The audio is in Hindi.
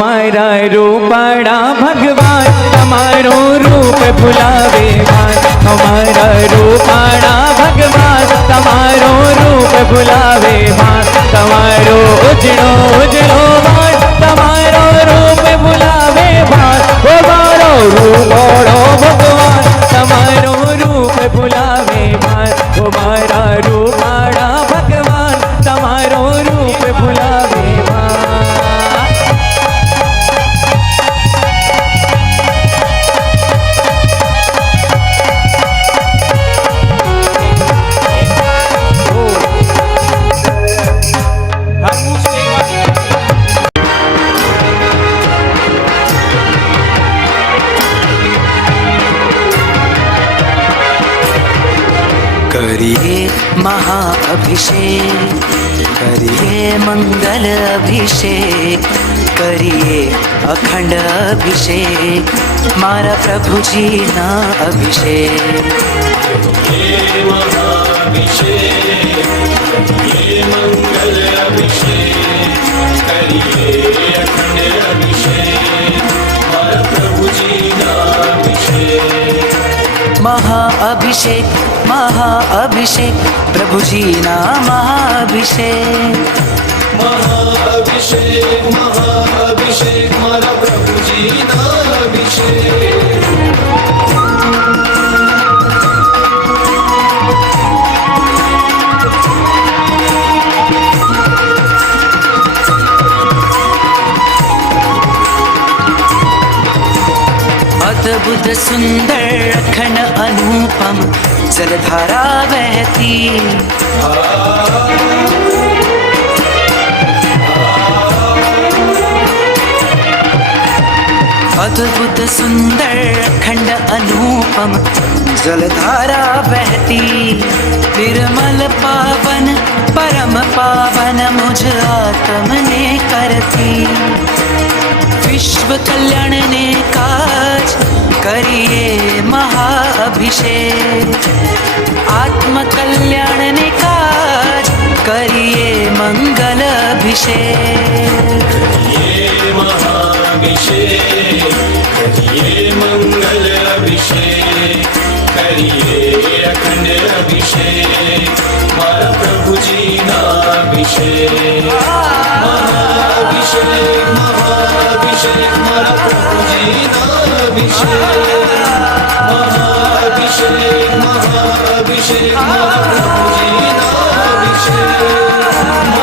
मारा रूपाड़ा भगवान तमारो रूप भुलावे भान। हमारा रूपाड़ा भगवान तमारो रूप भुलावे भान। तमारो उजड़ो उजड़ो भान तमारो रूप भुलावे भान। हमारो रूपोड़ो भगवान तमारो रूप भुलावे भान। हमारा रूपाड़ा भगवान तमारो रूप भुलावे भान। करिए महाअभिषेक, करिए मंगल अभिषेक, करिए अखंड अभिषेक, मारा प्रभु जी ना अभिषेक। करिए महाअभिषेक, करिए मंगल अभिषेक, करिए अखंड अभिषेक, मारा प्रभु जी ना अभिषेक। महाअभिषेक महाअभिषेक, प्रभु जी ना महाअभिषेक। महाअभिषेक महाअभिषेक, मारा प्रभु जी ना अभिषेक। अद्भुत सुंदर अखंड अनुपम जलधारा बहती। अद्भुत सुंदर अखंड अनुपम जलधारा बहती। निर्मल पावन परम पावन मुझ आत्म ने करती। विश्व कल्याण ने काज करिए महाअभिषेक। आत्म कल्याण ने काज करिए मंगल अभिषेक। करिए महाअभिषेक, करिए मंगल अभिषेक, करिए अखंड अभिषेक, मारा प्रभु जी ना अभिषेक। महाअभिषेक महाअभिषेक, मारा प्रभु जी ना अभिषेक। महाअभिषेक महाअभिषेक, मारा प्रभु जी ना अभिषेक।